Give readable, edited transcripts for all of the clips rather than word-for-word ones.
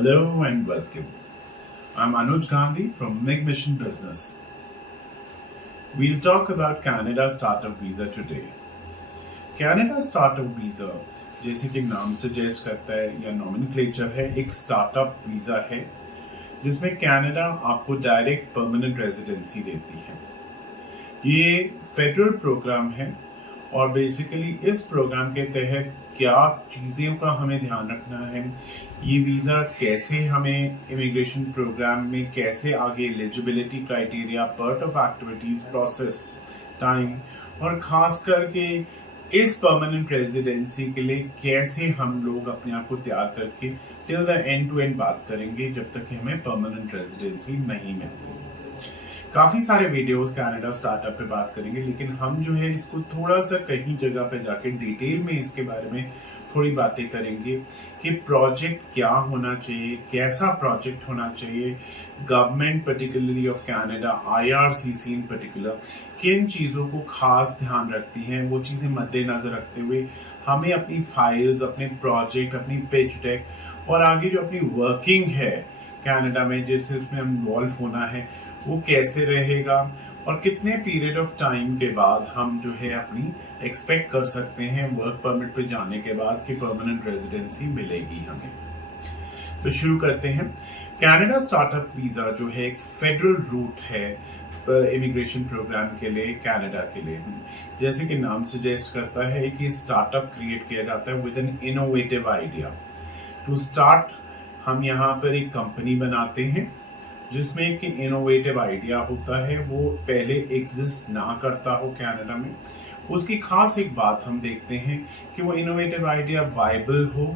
Hello and welcome. I'm Anuj Gandhi from MIG Mission Business. We'll talk about Canada Startup Visa today. Canada Startup Visa, जैसे कि नाम suggest करता है या nomenclature है, एक स्टार्टअप वीजा है जिसमें कनाडा आपको डायरेक्ट परमानेंट रेजिडेंसी देती है। ये फेडरल प्रोग्राम है और बेसिकली इस प्रोग्राम के तहत क्या चीज़ों का हमें ध्यान रखना है, ये वीज़ा कैसे हमें इमिग्रेशन प्रोग्राम में कैसे आगे eligibility criteria, part of activities, process, time और खास करके इस परमानेंट रेजिडेंसी के लिए कैसे हम लोग अपने आप को तैयार करके till the end to end बात करेंगे जब तक कि हमें परमानेंट रेजिडेंसी नहीं मिलती। काफी सारे वीडियोस कनाडा स्टार्टअप पे बात करेंगे, लेकिन हम जो है इसको थोड़ा सा कहीं जगह पे जाके डिटेल में इसके बारे में थोड़ी बातें करेंगे कि प्रोजेक्ट क्या होना चाहिए, कैसा प्रोजेक्ट होना चाहिए, government particularly of Canada, IRCC in particular किन चीज़ों को खास ध्यान रखती हैं, वो चीज़ें मद्देनजर रखते हुए हमें अपनी फाइल्स, अपने प्रोजेक्ट, अपनी पिच डेक और आगे जो अपनी वर्किंग है कनाडा में जैसे उसमें इन्वॉल्व होना है वो कैसे रहेगा और कितने पीरियड ऑफ टाइम के बाद हम जो है अपनी एक्सपेक्ट कर सकते हैं वर्क परमिट पे जाने के बाद कि परमानेंट रेजिडेंसी मिलेगी हमें। तो शुरू करते हैं। कनाडा स्टार्टअप वीजा जो है एक फेडरल रूट है इमिग्रेशन प्रोग्राम के लिए कनाडा के लिए। जैसे कि नाम सजेस्ट करता है कि स्टार्टअप क्रिएट किया जाता है with an innovative idea. To start हम यहाँ पर एक कंपनी बनाते हैं जिसमें एक इनोवेटिव आइडिया होता है, वो पहले एग्जिस्ट ना करता हो कनाडा में। उसकी खास एक बात हम देखते हैं कि वो इनोवेटिव आइडिया वायबल हो,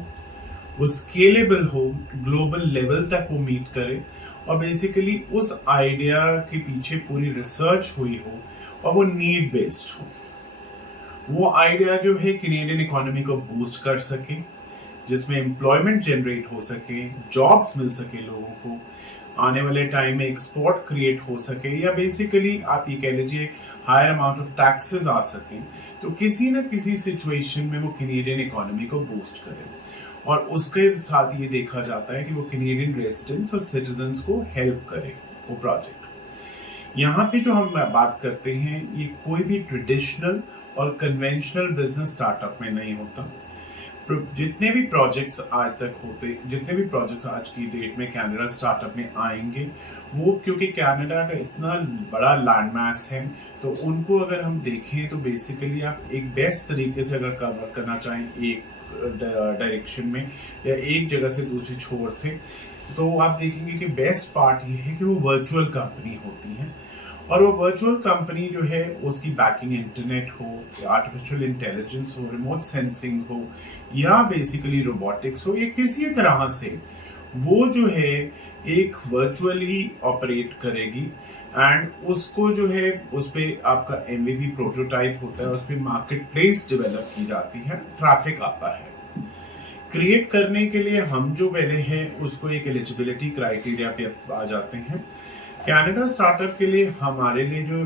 वो स्केलेबल हो, ग्लोबल लेवल तक वो मीट करे और बेसिकली उस आइडिया के पीछे पूरी रिसर्च हुई हो और वो नीड बेस्ड हो। वो आइडिया जो है कैनेडियन इकोनॉमी को बूस्ट कर सके, जिसमें एम्प्लॉयमेंट जनरेट हो सके, जॉब्स मिल सके लोगों को, आने वाले टाइम में एक्सपोर्ट क्रिएट हो सके या बेसिकली आप ये कह लीजिए हायर अमाउंट ऑफ टैक्सेस आ सके, तो किसी न किसी सिचुएशन में वो कैनेडियन इकोनॉमी को बूस्ट करे। और उसके साथ ये देखा जाता है कि वो कैनेडियन रेजिडेंट्स और सिटीजन्स को हेल्प करे वो प्रोजेक्ट। यहाँ पे जो हम बात करते हैं ये कोई भी ट्रेडिशनल और कन्वेंशनल बिजनेस स्टार्टअप में नहीं होता। जितने भी प्रोजेक्ट्स आज की डेट में कनाडा स्टार्टअप में आएंगे वो क्योंकि कनाडा का इतना बड़ा लैंड मास है तो उनको अगर हम देखें तो बेसिकली आप एक बेस्ट तरीके से अगर कवर करना चाहें एक डायरेक्शन में या एक जगह से दूसरी छोर से, तो आप देखेंगे कि बेस्ट पार्ट ये है कि वो वर्चुअल कंपनी होती है और वो वर्चुअल कंपनी जो है उसकी बैकिंग इंटरनेट हो, आर्टिफिशियल इंटेलिजेंस हो, रिमोट सेंसिंग हो या बेसिकली रोबोटिक्स हो, या किसी तरह से वो जो है एक वर्चुअली ऑपरेट करेगी एंड उसको जो है उस पर आपका MVP प्रोटोटाइप होता है, उस पर मार्केट प्लेस डेवलप की जाती है, ट्रैफिक आता है। क्रिएट करने के लिए हम जो पहले हैं उसको एक एलिजिबिलिटी क्राइटेरिया पे आ जाते हैं। कनाडा स्टार्टअप के लिए हमारे लिए जो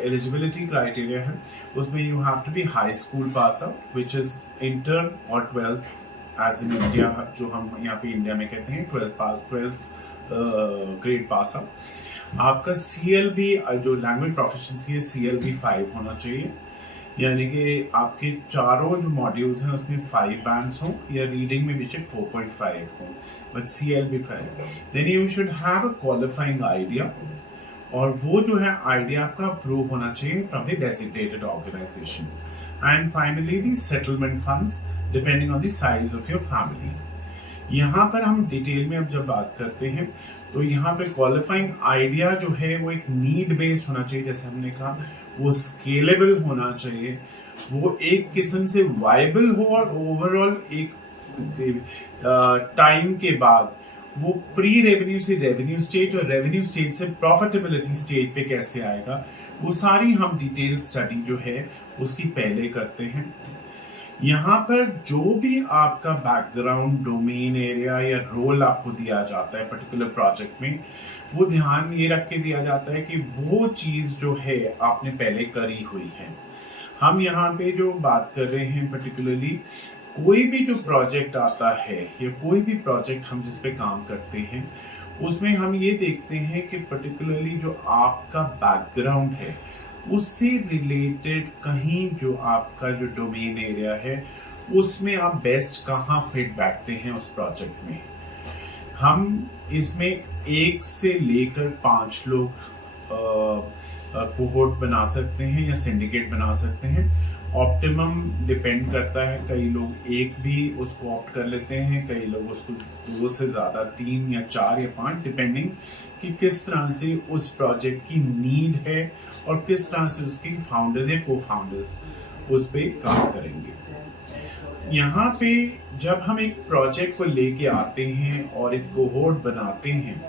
एलिजिबिलिटी क्राइटेरिया है उसमें you have to be high school pass out which is inter और 12th एज इन इंडिया, जो हम यहाँ पे इंडिया में कहते हैं 12th ग्रेड पास आउट। आपका CLB जो लैंग्वेज प्रोफिशिएंसी है CLB 5 होना चाहिए, यानी कि आपके चारों जो मॉड्यूल्स हैं उसमें 5 बैंड्स हों या रीडिंग में बेशक 4.5 हो, but CLB 5। Then you should have a qualifying idea और वो जो है आइडिया आपका अप्रूव होना चाहिए from the designated organization. And finally the settlement funds depending on the size of your family. यहाँ पर हम डिटेल में अब जब बात करते हैं तो यहाँ पे क्वालिफाइंग आइडिया जो है वो एक नीड बेस्ड होना चाहिए, जैसे हमने कहा वो स्केलेबल होना चाहिए, वो एक किस्म से वायबल हो और ओवरऑल एक टाइम के बाद वो प्री रेवेन्यू से रेवेन्यू स्टेज और रेवेन्यू स्टेज से प्रॉफिटेबिलिटी स्टेज पे कैसे आएगा, वो सारी हम डिटेल स्टडी जो है उसकी पहले करते हैं। यहाँ पर जो भी आपका बैकग्राउंड, डोमेन एरिया या रोल आपको दिया जाता है पर्टिकुलर प्रोजेक्ट में, वो ध्यान ये रख के दिया जाता है कि वो चीज़ जो है आपने पहले करी हुई है। हम यहाँ पे जो बात कर रहे हैं पर्टिकुलरली कोई भी जो प्रोजेक्ट आता है या कोई भी प्रोजेक्ट हम जिस पे काम करते हैं उसमें हम ये देखते हैं कि पर्टिकुलरली जो आपका बैकग्राउंड है उससे रिलेटेड कहीं जो आपका जो डोमेन एरिया है उसमें आप बेस्ट कहाँ फिट बैठते हैं उस प्रोजेक्ट में। हम इसमें 1 से लेकर 5 लोग कोहोर्ट बना सकते हैं या सिंडिकेट बना सकते हैं। ऑप्टिमम डिपेंड करता है, कई लोग एक भी उसको ऑप्ट कर लेते हैं, कई लोग उसको 2 से ज़्यादा 3 या 4 या 5 डिपेंडिंग कि किस तरह से उस प्रोजेक्ट की नीड है और किस तरह से उसके फाउंडर्स या को फाउंडर्स उस पर काम करेंगे। यहाँ पे जब हम एक प्रोजेक्ट को लेके आते हैं और एक कोहोर्ट बनाते हैं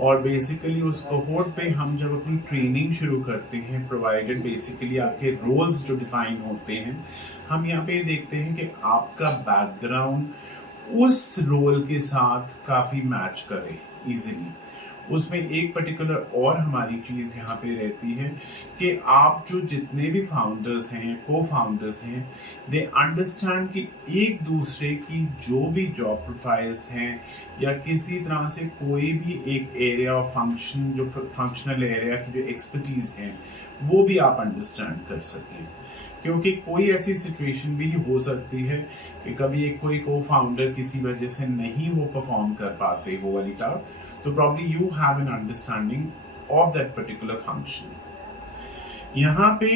और बेसिकली उस कोहोर्ट पे हम जब अपनी ट्रेनिंग शुरू करते हैं, प्रोवाइडेड बेसिकली आपके रोल्स जो डिफाइन होते हैं, हम यहाँ पे देखते हैं कि आपका बैकग्राउंड उस रोल के साथ काफ़ी मैच करे इजीली। उसमें एक पर्टिकुलर और हमारी चीज़ यहाँ पे रहती है कि आप जो जितने भी फाउंडर्स हैं, को फाउंडर्स हैं, दे अंडरस्टैंड कि एक दूसरे की जो भी जॉब प्रोफाइल्स हैं या किसी तरह से कोई भी एक एरिया ऑफ फंक्शन, जो फंक्शनल एरिया की जो एक्सपर्टीज हैं वो भी आप अंडरस्टैंड कर सकें। क्योंकि कोई ऐसी सिचुएशन भी हो सकती है कि कभी एक कोई को फाउंडर किसी वजह से नहीं वो परफॉर्म कर पाते वो वाली टास्क, तो probably you have an understanding of that particular function. यहाँ पे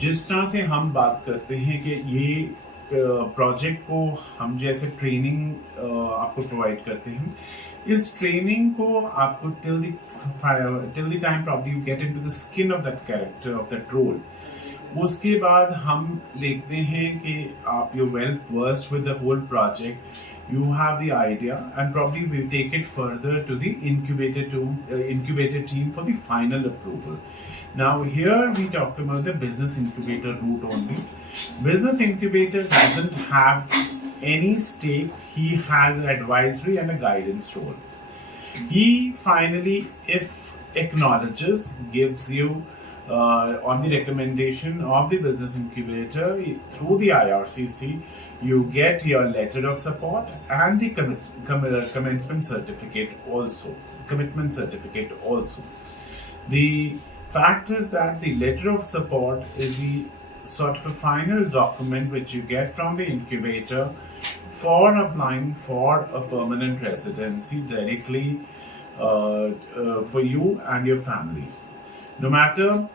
जिस तरह से हम बात करते हैं कि ये प्रोजेक्ट को हम जैसे ट्रेनिंग आपको प्रोवाइड करते हैं, इस ट्रेनिंग को आपको till the time probably you get into the skin of that character of that role, उसके बाद हम देखते हैं कि आप you well versed with the whole project, you have the idea, and probably we take it further to the incubator team for the final approval. Now here we talk about the business incubator route only. Business incubator doesn't have any stake, he has an advisory and a guidance role. He finally, if acknowledges, gives you on the recommendation of the business incubator through the IRCC, you get your letter of support and the commencement certificate also, commitment certificate also. The fact is that the letter of support is the sort of a final document which you get from the incubator for applying for a permanent residency directly for you and your family. No matter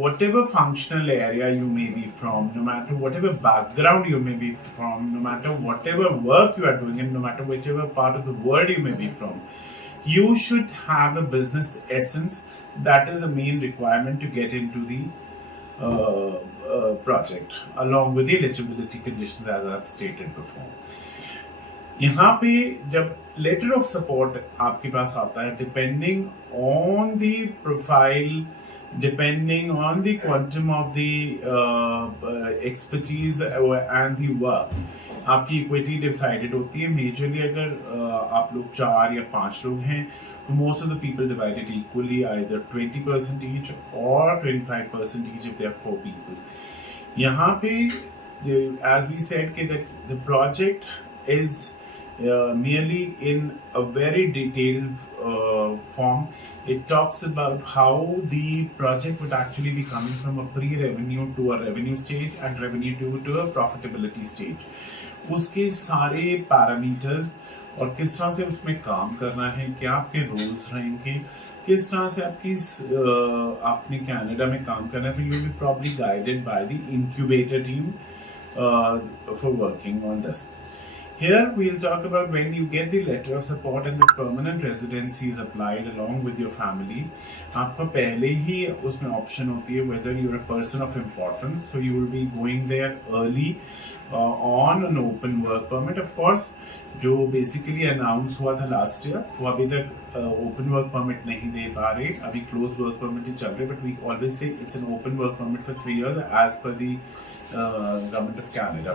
whatever functional area you may be from, no matter whatever background you may be from, no matter whatever work you are doing, and no matter whichever part of the world you may be from, you should have a business essence. That is the main requirement to get into the project, along with the eligibility conditions as I have stated before. यहाँ पे जब letter of support आपके पास आता है, depending on the profile, depending on the quantum of the expertise and the work, आपकी equity decided होती है। Majorly अगर आप लोग 4 या 5 लोग हैं तो most of the people divided equally, either 20% each or 25% each if they are 4 people. यहाँ पे as we said that the project is merely in a very detailed form. It talks about how the project would actually be coming from a pre-revenue to a revenue stage and revenue to a profitability stage. उसके सारे parameters और किस तरह से उसमें काम करना है, क्या आपके रोल्स रहेंगे, किस तरह से आपने कनाडा में काम करना है, तो you will be probably guided by the incubator team for working on this. Here we'll talk about when you get the letter of support and the permanent residency is applied along with your family. आपका पहले ही उसमें option होती है whether you're a person of importance, so you will be going there early on an open work permit. Of course, जो basically announce हुआ था last year, वो अभी तक open work permit नहीं दे पा रहे, अभी closed work permit ही चल रहे, but we always say it's an open work permit for 3 years as per the government of Canada.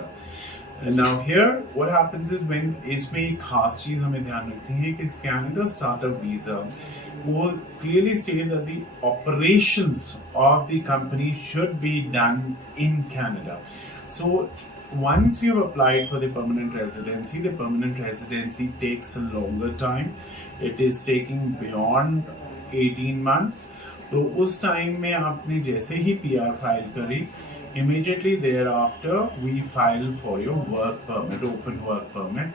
Now here what happens is when इसमें एक खास चीज हमें ध्यान रखनी है कि Canada Startup Visa वो clearly states that the operations of the company should be done in Canada. So once you've applied for the permanent residency takes a longer time. It is taking beyond 18 months. तो उस time में आपने जैसे ही PR file करी, immediately thereafter we file for your work permit, open work permit,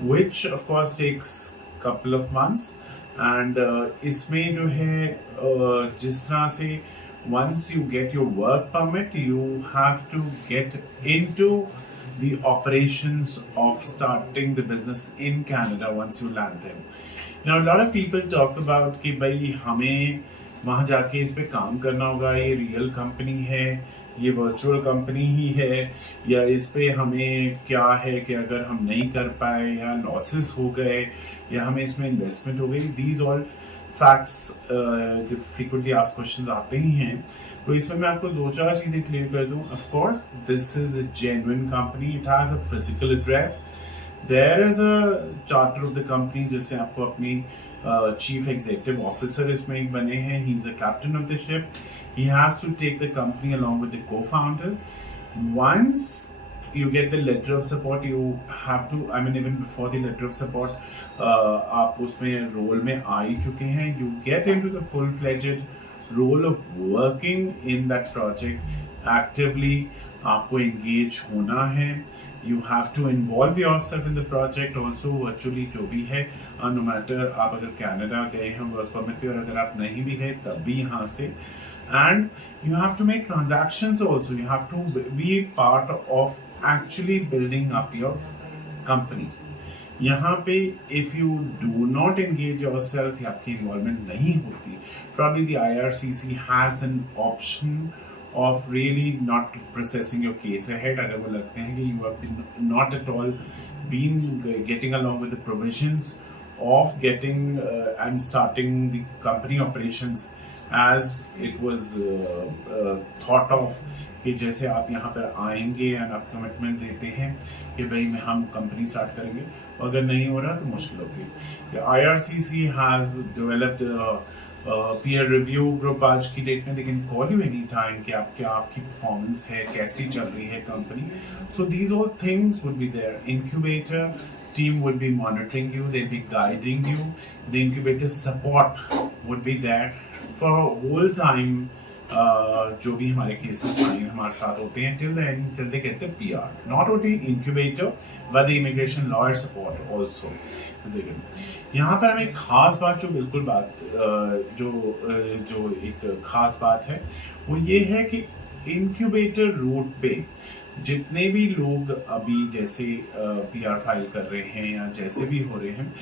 which of course takes couple of months. And इसमें जो है जिस तरह से once you get your work permit, you have to get into the operations of starting the business in Canada once you land there. Now a lot of people talk about कि भाई हमें वहाँ जाके इस पे काम करना होगा, ये रियल कंपनी है, ये वर्चुअल कंपनी ही है, या इस पे हमें क्या है कि अगर हम नहीं कर पाए या लॉसेस हो गए या हमें इसमें इन्वेस्टमेंट हो गई. दीज ऑल फैक्ट्स जो फ्रीक्वेंटली आस्क्ड क्वेश्चंस आते ही हैं. तो इसमें मैं आपको दो चार चीज़ें क्लियर कर दूं. Of course this is a genuine company, it has a physical address, there is a charter of the company, जैसे आपको अपनी चीफ एग्जीक्यूटिव ऑफिसर इसमें एक बने हैं, he is a captain of the ship, he has to take the company along with the co-founder. Once you get the letter of support, you have to, I mean even before the letter of support, आप उसमें role में आ ही चुके हैं. You get into the full-fledged role of working in that project actively. आपको engage होना है. You have to involve yourself in the project also virtually, जो भी है. No matter आप अगर कनाडा गए हैं वर्क परमिट पे और अगर आप नहीं भी गए तब भी यहाँ से. And you have to make transactions also. You have to be part of actually building up your company. यहाँ पे if you do not engage yourself या आपकी involvement नहीं होती, probably the IRCC has an option of really not processing your case ahead. अगर वो लगते हैं कि you have been not at all been getting along with the provisions of getting and starting the company operations as it was thought of, कि जैसे आप यहाँ पर आएंगे एंड आप कमिटमेंट देते हैं कि भाई मैं हम कंपनी स्टार्ट करेंगे, अगर नहीं हो रहा तो मुश्किल होती है. IRCC has developed peer review group. आज की डेट में they can call you any time कि आप क्या आपकी परफॉर्मेंस है, कैसी चल रही है company. So these all things would be there. Incubator team would be monitoring you, they'll be guiding you. The incubator support would be there for a whole time. जो भी हमारे केसेस हमारे साथ होते हैं till the end, till they get the PR. Not only incubator but the immigration lawyer support also. यहाँ पर हमें एक खास बात जो बिल्कुल बात जो एक खास बात है वो ये है कि इंक्यूबेटर रूट पे जितने भी लोग अभी जैसे PR फाइल कर रहे हैं या जैसे भी हो रहे हैं,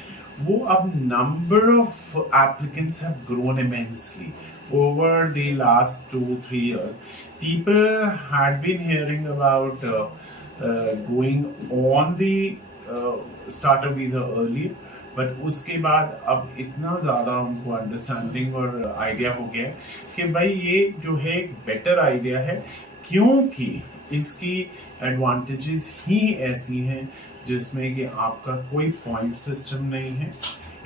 वो अब number of applicants have grown immensely over the last 2-3 years. People had been hearing about going on the starter visa earlier, but उसके बाद अब इतना ज़्यादा उनको अंडरस्टैंडिंग और आइडिया हो गया कि भाई ये जो है एक बेटर आइडिया है, क्योंकि इसकी एडवांटेजेस ही ऐसी हैं जिसमें कि आपका कोई पॉइंट सिस्टम नहीं है,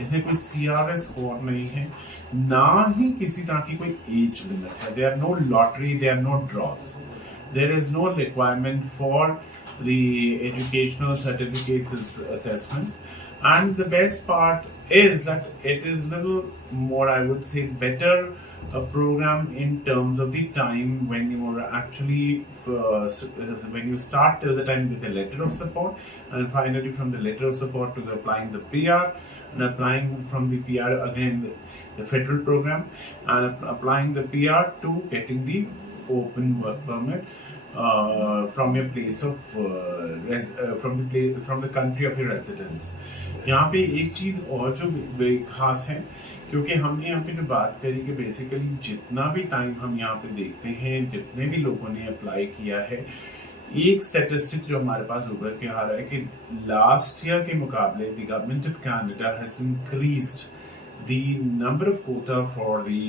इसमें कोई CRS स्कोर नहीं है, ना ही किसी तरह की कोई एज लिमिट है. There are no lottery, there are no draws, there is no requirement for the educational certificates assessments. And the best part is that it is little more, I would say, better a program in terms of the time when you are actually when you start till the time with the letter of support, and finally from the letter of support to the applying the PR, and applying from the PR again the federal program, and applying the PR to getting the open work permit from your place of from the country of your residence. यहाँ पे एक चीज़ और जो खास है, क्योंकि हमने यहाँ पे जो बात करी कि बेसिकली जितना भी टाइम हम यहाँ पे देखते हैं, जितने भी लोगों ने अप्लाई किया है, एक स्टैटिस्टिक जो हमारे पास उभर के आ रहा है कि लास्ट ईयर के मुकाबले the government of Canada has increased the number of quota for the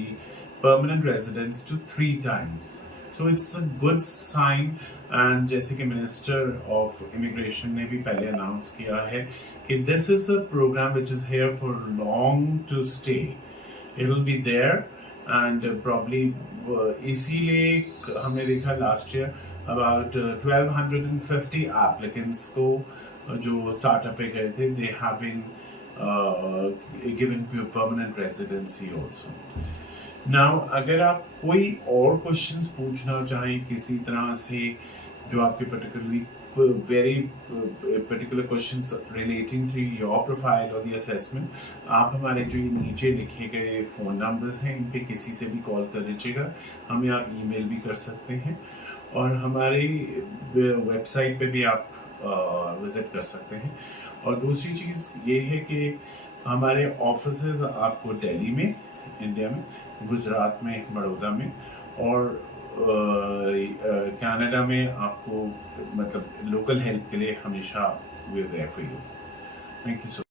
permanent residents to 3 times. So it's a good sign. And जैसे कि मिनिस्टर ऑफ इमिग्रेशन ने भी पहले अनाउंस किया है कि this is a program which is here for long to stay. It will be there and probably इसीलिए हमने देखा लास्ट ईयर अबाउट 1250 एप्लीकेंट्स को जो स्टार्टअप पे गए थे, they have been given permanent residency also. Now अगर आप कोई और क्वेश्चंस पूछना चाहें किसी तरह से, जो आपके particularly very particular questions relating to your profile और द असेसमेंट, आप हमारे जो ये नीचे लिखे गए फ़ोन नंबर्स हैं, इन पे किसी से भी कॉल कर लीजिएगा। हमें आप ईमेल भी कर सकते हैं, और हमारी वेबसाइट पे भी आप विज़िट कर सकते हैं। और दूसरी चीज़ ये है कि हमारे ऑफिसेज आपको दिल्ली में, इंडिया में, गुजरात में, बड़ौदा में, और कनाडा में आपको मतलब लोकल हेल्प के लिए हमेशा we are there for you. Thank you so